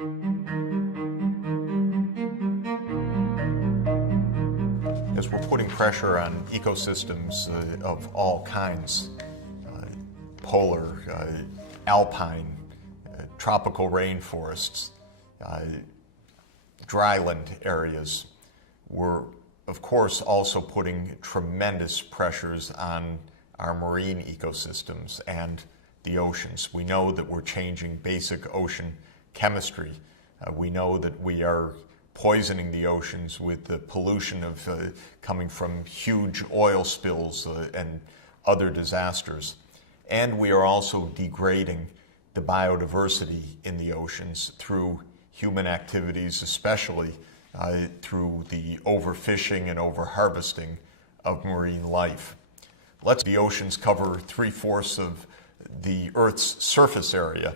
As we're putting pressure on ecosystems of all kinds, polar, alpine, tropical rainforests, dryland areas, we're of course also putting tremendous pressures on our marine ecosystems and the oceans. We know that we're changing basic ocean chemistry. We know that we are poisoning the oceans with the pollution of coming from huge oil spills and other disasters. And we are also degrading the biodiversity in the oceans through human activities, especially through the overfishing and overharvesting of marine life. The oceans cover 3/4 of the Earth's surface area.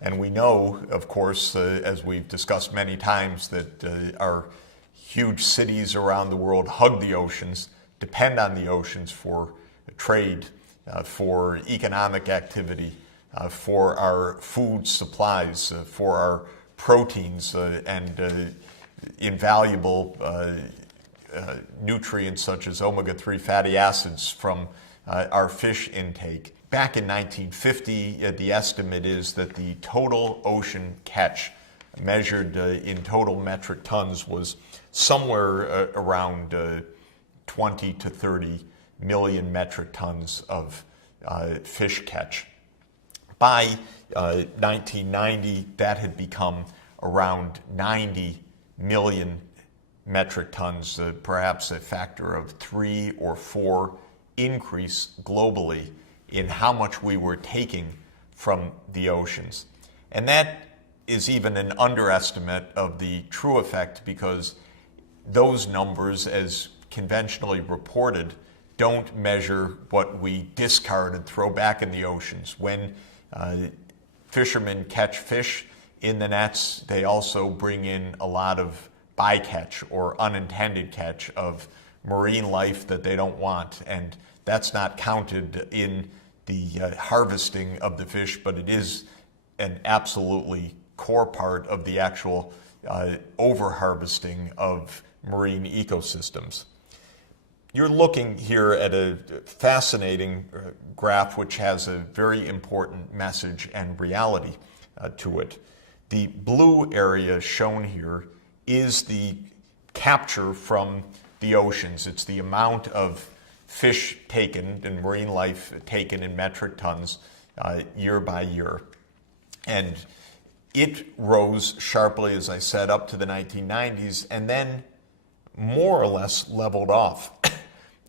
And we know, of course, as we've discussed many times, that our huge cities around the world hug the oceans, depend on the oceans for trade, for economic activity, for our food supplies, for our proteins and invaluable nutrients such as omega-3 fatty acids from our fish intake. Back in 1950, the estimate is that the total ocean catch measured in total metric tons was somewhere around 20 to 30 million metric tons of fish catch. By 1990, that had become around 90 million metric tons, perhaps a factor of 3 or 4 increase globally in how much we were taking from the oceans. And that is even an underestimate of the true effect, because those numbers, as conventionally reported, don't measure what we discard and throw back in the oceans. When fishermen catch fish in the nets, they also bring in a lot of bycatch or unintended catch of marine life that they don't want. And that's not counted in the harvesting of the fish, but it is an absolutely core part of the actual over-harvesting of marine ecosystems. You're looking here at a fascinating graph which has a very important message and reality to it. The blue area shown here is the capture from the oceans. It's the amount of fish taken and marine life taken in metric tons year by year. And it rose sharply, as I said, up to the 1990s, and then more or less leveled off.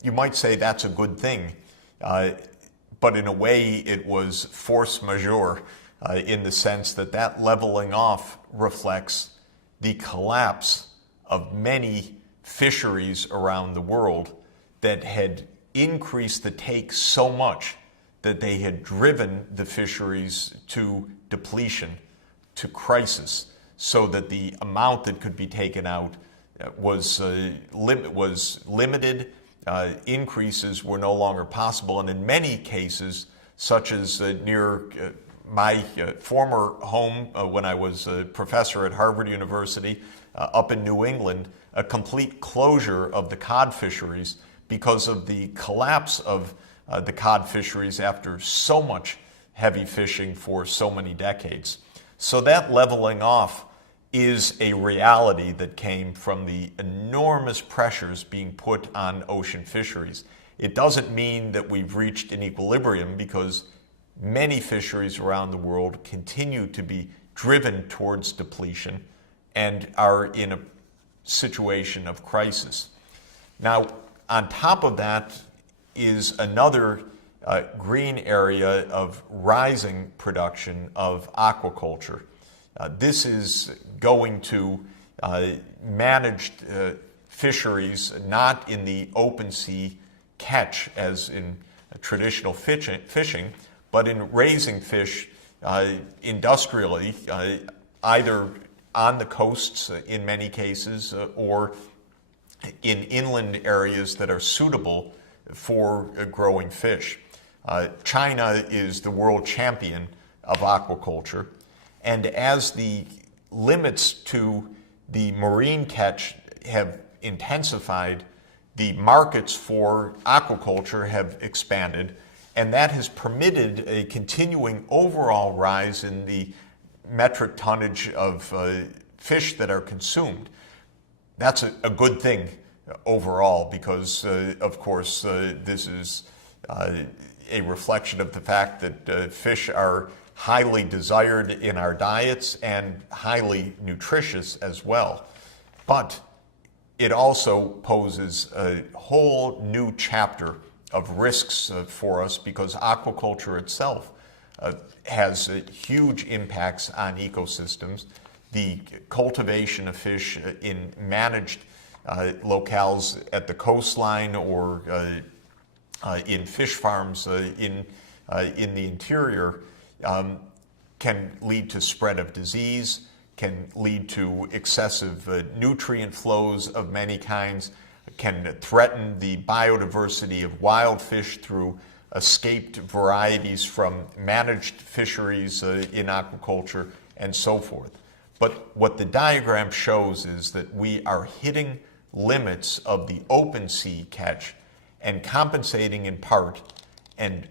You might say that's a good thing, but in a way it was force majeure in the sense that that leveling off reflects the collapse of many fisheries around the world that had increased the take so much that they had driven the fisheries to depletion, to crisis, so that the amount that could be taken out was limited. Increases were no longer possible, and in many cases, such as near my former home when I was a professor at Harvard University up in New England, a complete closure of the cod fisheries because of the collapse of the cod fisheries after so much heavy fishing for so many decades. So that leveling off is a reality that came from the enormous pressures being put on ocean fisheries. It doesn't mean that we've reached an equilibrium, because many fisheries around the world continue to be driven towards depletion and are in a situation of crisis. Now, on top of that is another green area of rising production of aquaculture. This is going to managed fisheries, not in the open sea catch as in traditional fishing, but in raising fish industrially, either on the coasts in many cases or in inland areas that are suitable for growing fish. China is the world champion of aquaculture, and as the limits to the marine catch have intensified, the markets for aquaculture have expanded, and that has permitted a continuing overall rise in the metric tonnage of fish that are consumed. That's a good thing overall because, of course, this is a reflection of the fact that fish are highly desired in our diets and highly nutritious as well. But it also poses a whole new chapter of risks for us because aquaculture itself has huge impacts on ecosystems. The cultivation of fish in managed locales at the coastline or in fish farms in the interior can lead to spread of disease, can lead to excessive nutrient flows of many kinds, can threaten the biodiversity of wild fish through escaped varieties from managed fisheries in aquaculture, and so forth. But what the diagram shows is that we are hitting limits of the open sea catch and compensating in part and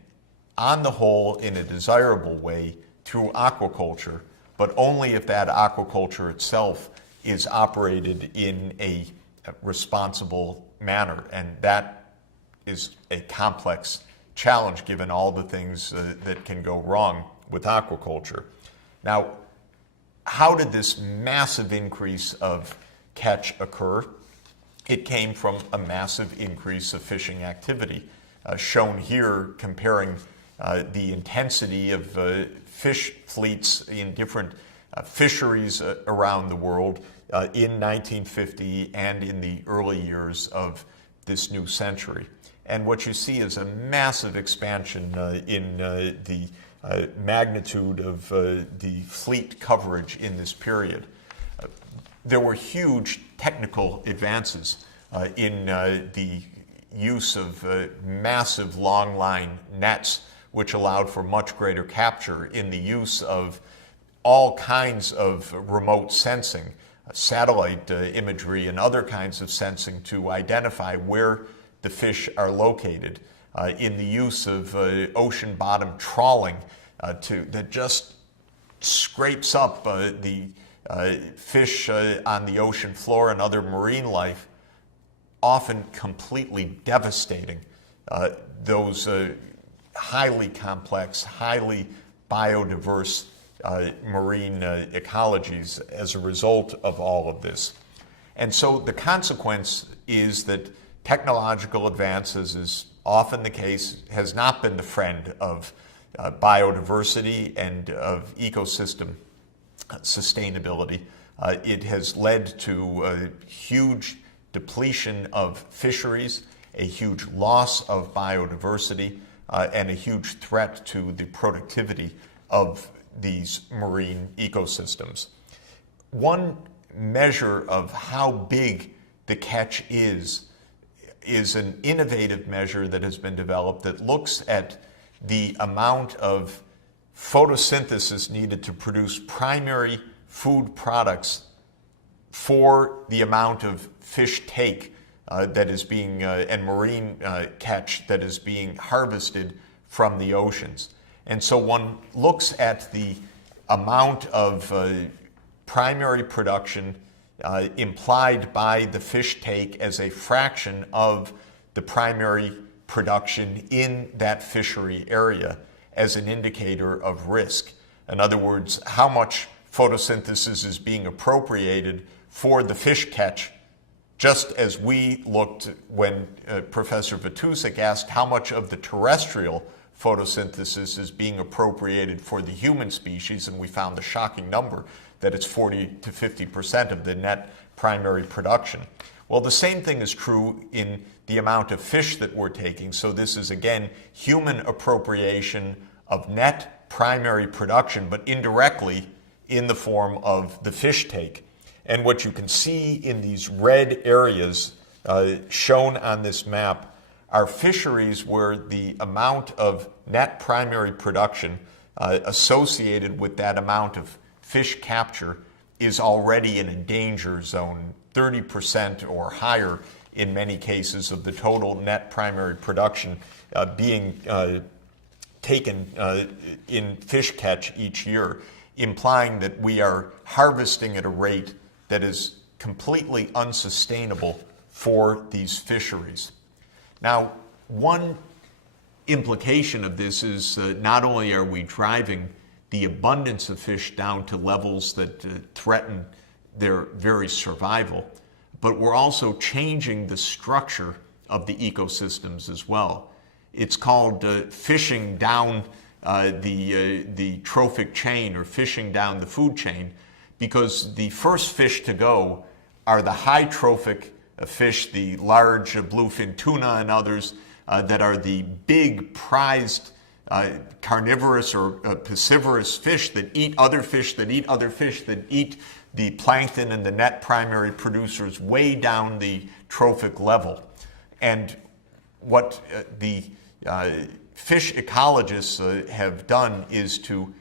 on the whole in a desirable way through aquaculture, but only if that aquaculture itself is operated in a responsible manner. And that is a complex challenge given all the things that can go wrong with aquaculture. Now, how did this massive increase of catch occur? It came from a massive increase of fishing activity, shown here comparing the intensity of fish fleets in different fisheries around the world in 1950 and in the early years of this new century. And what you see is a massive expansion in the magnitude of the fleet coverage in this period. There were huge technical advances in the use of massive long line nets, which allowed for much greater capture, in the use of all kinds of remote sensing, satellite imagery and other kinds of sensing to identify where the fish are located, in the use of ocean bottom trawling that just scrapes up the fish on the ocean floor and other marine life, often completely devastating those highly complex, highly biodiverse marine ecologies as a result of all of this. And so the consequence is that technological advances, is often the case, has not been the friend of biodiversity and of ecosystem sustainability. It has led to a huge depletion of fisheries, a huge loss of biodiversity, and a huge threat to the productivity of these marine ecosystems. One measure of how big the catch is an innovative measure that has been developed that looks at the amount of photosynthesis needed to produce primary food products for the amount of fish take that is being, and marine catch that is being harvested from the oceans. And so one looks at the amount of primary production implied by the fish take as a fraction of the primary production in that fishery area as an indicator of risk. In other words, how much photosynthesis is being appropriated for the fish catch, just as we looked when Professor Vitusek asked how much of the terrestrial photosynthesis is being appropriated for the human species, and we found the shocking number that it's 40 to 50% of the net primary production. Well, the same thing is true in the amount of fish that we're taking. So this is, again, human appropriation of net primary production, but indirectly in the form of the fish take. And what you can see in these red areas shown on this map are fisheries where the amount of net primary production associated with that amount of fish capture is already in a danger zone, 30% or higher in many cases of the total net primary production being taken in fish catch each year, implying that we are harvesting at a rate that is completely unsustainable for these fisheries. Now, one implication of this is not only are we driving the abundance of fish down to levels that threaten their very survival, but we're also changing the structure of the ecosystems as well. It's called fishing down the trophic chain, or fishing down the food chain, because the first fish to go are the high trophic fish, the large bluefin tuna and others that are the big prized carnivorous or piscivorous fish that eat other fish that eat other fish that eat the plankton and the net primary producers way down the trophic level. And what the fish ecologists have done is to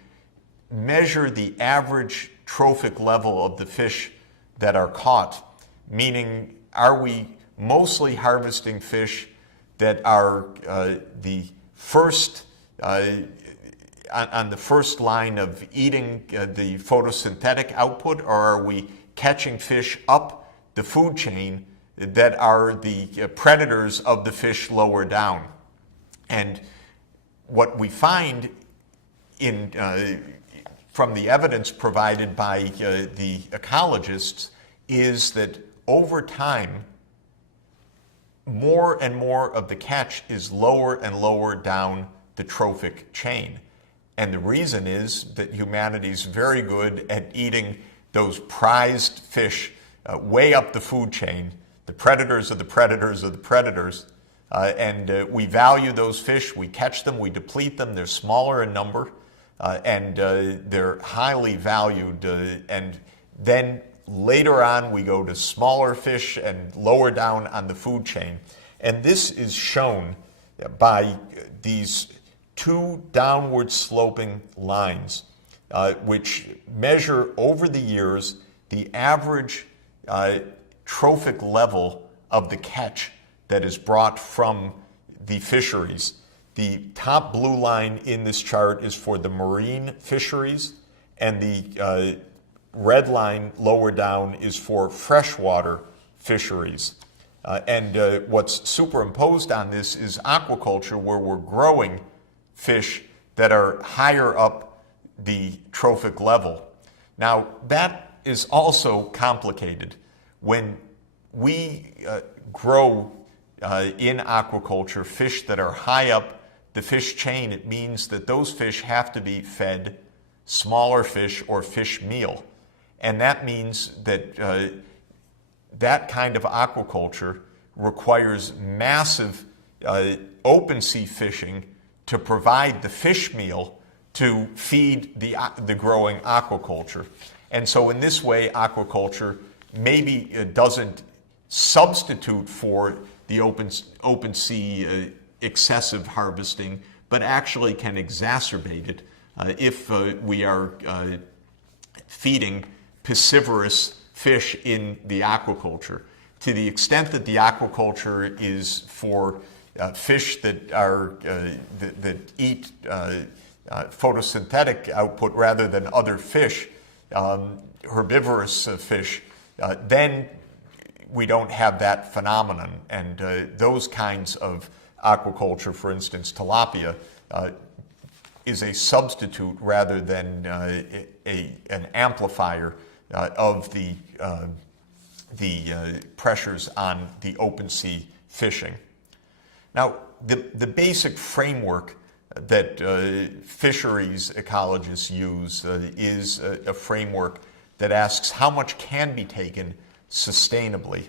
measure the average trophic level of the fish that are caught, meaning are we mostly harvesting fish that are the first on the first line of eating the photosynthetic output, or are we catching fish up the food chain that are the predators of the fish lower down? And what we find in from the evidence provided by the ecologists is that over time, more and more of the catch is lower and lower down the trophic chain. And the reason is that humanity is very good at eating those prized fish way up the food chain, the predators of the predators of the predators, and we value those fish, we catch them, we deplete them, they're smaller in number, and they're highly valued, and then later on we go to smaller fish and lower down on the food chain. And this is shown by these two downward sloping lines, which measure over the years the average trophic level of the catch that is brought from the fisheries. The top blue line in this chart is for the marine fisheries, and the red line lower down is for freshwater fisheries. And what's superimposed on this is aquaculture, where we're growing fish that are higher up the trophic level. Now, that is also complicated. When we grow in aquaculture fish that are high up the fish chain, it means that those fish have to be fed smaller fish or fish meal. And that means that that kind of aquaculture requires massive open sea fishing to provide the fish meal to feed the growing aquaculture. And so in this way, aquaculture maybe doesn't substitute for the open sea excessive harvesting, but actually can exacerbate it if we are feeding piscivorous fish in the aquaculture. To the extent that the aquaculture is for fish that are that eat photosynthetic output rather than other fish, herbivorous fish, then we don't have that phenomenon. And those kinds of aquaculture, for instance, tilapia, is a substitute rather than an amplifier of the pressures on the open sea fishing. Now, the basic framework that fisheries ecologists use is a framework that asks how much can be taken sustainably.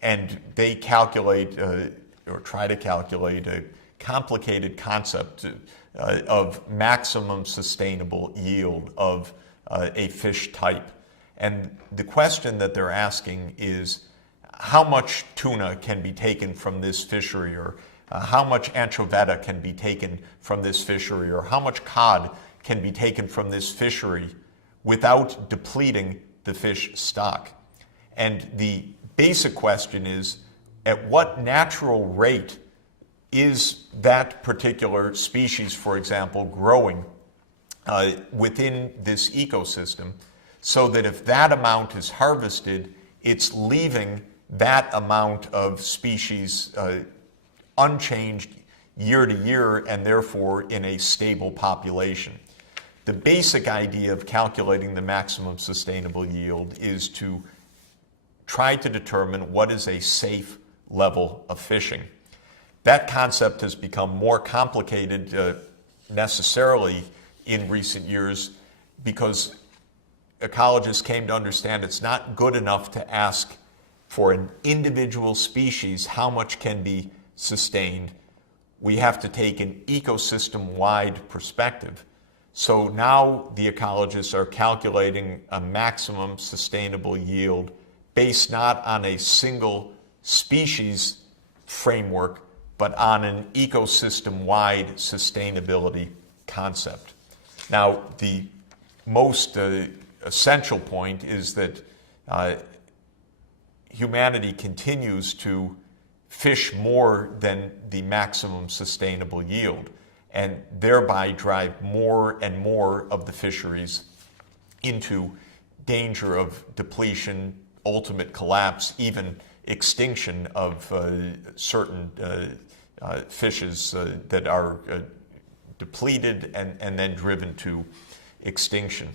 And they calculate or try to calculate a complicated concept of maximum sustainable yield of a fish type. And the question that they're asking is how much tuna can be taken from this fishery, or how much anchoveta can be taken from this fishery, or how much cod can be taken from this fishery without depleting the fish stock. And the basic question is, at what natural rate is that particular species, for example, growing within this ecosystem, so that if that amount is harvested, it's leaving that amount of species unchanged year to year and therefore in a stable population. The basic idea of calculating the maximum sustainable yield is to try to determine what is a safe level of fishing. That concept has become more complicated necessarily in recent years because ecologists came to understand it's not good enough to ask for an individual species how much can be sustained. We have to take an ecosystem-wide perspective. So now the ecologists are calculating a maximum sustainable yield based not on a single species framework, but on an ecosystem-wide sustainability concept. Now, the most essential point is that humanity continues to fish more than the maximum sustainable yield, and thereby drive more and more of the fisheries into danger of depletion, ultimate collapse, even extinction of certain fishes that are depleted and then driven to extinction.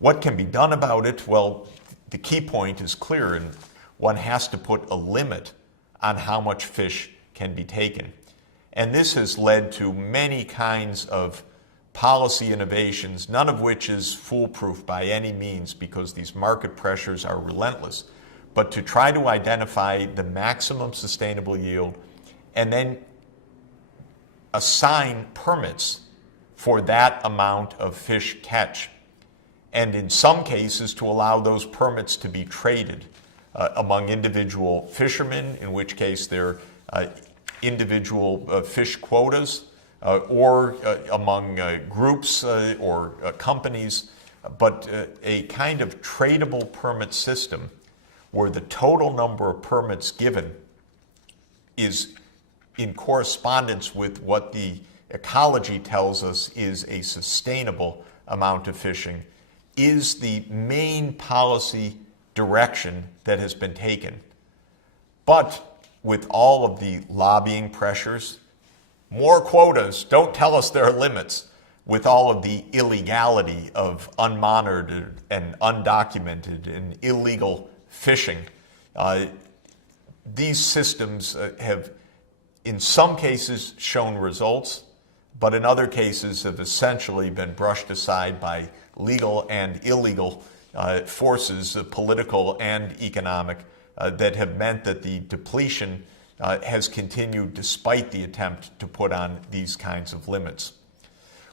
What can be done about it? Well, the key point is clear, and one has to put a limit on how much fish can be taken. And this has led to many kinds of policy innovations, none of which is foolproof by any means because these market pressures are relentless, but to try to identify the maximum sustainable yield and then assign permits for that amount of fish catch. And in some cases to allow those permits to be traded among individual fishermen, in which case they're individual fish quotas, or among groups or companies, but a kind of tradable permit system where the total number of permits given is in correspondence with what the ecology tells us is a sustainable amount of fishing, is the main policy direction that has been taken. But with all of the lobbying pressures, more quotas, don't tell us there are limits, with all of the illegality of unmonitored and undocumented and illegal fishing, these systems have in some cases shown results, but in other cases have essentially been brushed aside by legal and illegal forces, political and economic, that have meant that the depletion has continued despite the attempt to put on these kinds of limits.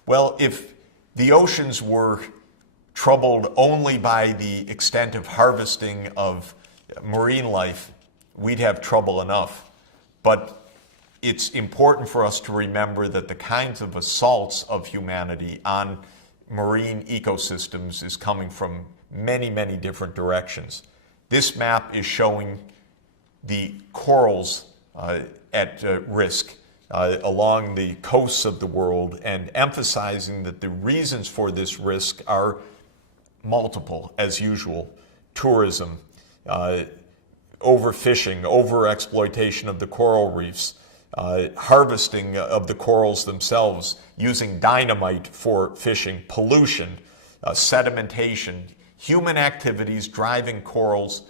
Well, if the oceans were troubled only by the extent of harvesting of marine life, we'd have trouble enough. But it's important for us to remember that the kinds of assaults of humanity on marine ecosystems is coming from many, many different directions. This map is showing the corals at risk along the coasts of the world and emphasizing that the reasons for this risk are multiple, as usual. Tourism, overfishing, overexploitation of the coral reefs, harvesting of the corals themselves, using dynamite for fishing, pollution, sedimentation, human activities driving corals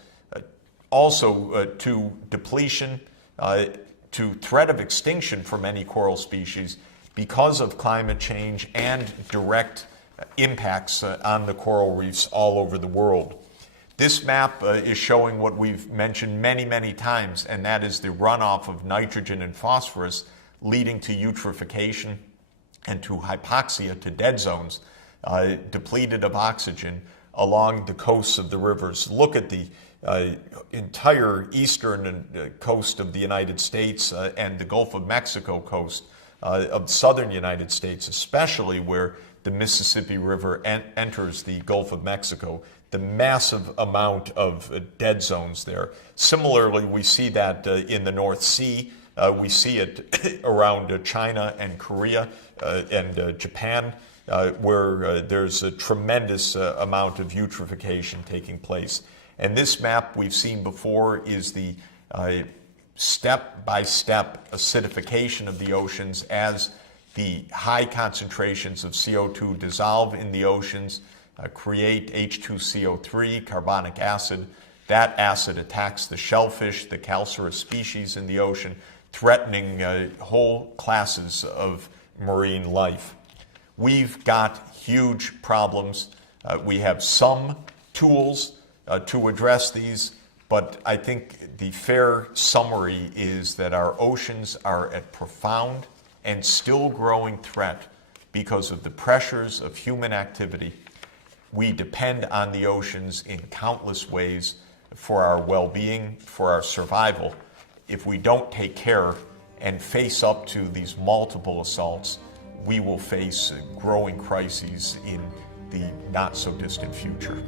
also to depletion, to threat of extinction for many coral species because of climate change and direct impacts on the coral reefs all over the world. This map is showing what we've mentioned many, many times, and that is the runoff of nitrogen and phosphorus leading to eutrophication and to hypoxia, to dead zones, depleted of oxygen along the coasts of the rivers. Look at the entire eastern coast of the United States and the Gulf of Mexico coast of southern United States, especially where the Mississippi River enters the Gulf of Mexico. the massive amount of dead zones there. Similarly, we see that in the North Sea. We see it around China and Korea and Japan, where there's a tremendous amount of eutrophication taking place. And this map we've seen before is the step-by-step acidification of the oceans as the high concentrations of CO2 dissolve in the oceans, create H2CO3, carbonic acid. That acid attacks the shellfish, the calcareous species in the ocean, threatening whole classes of marine life. We've got huge problems. We have some tools to address these, but I think the fair summary is that our oceans are at profound and still growing threat because of the pressures of human activity. We depend on the oceans in countless ways for our well-being, for our survival. If we don't take care and face up to these multiple assaults, we will face growing crises in the not-so-distant future.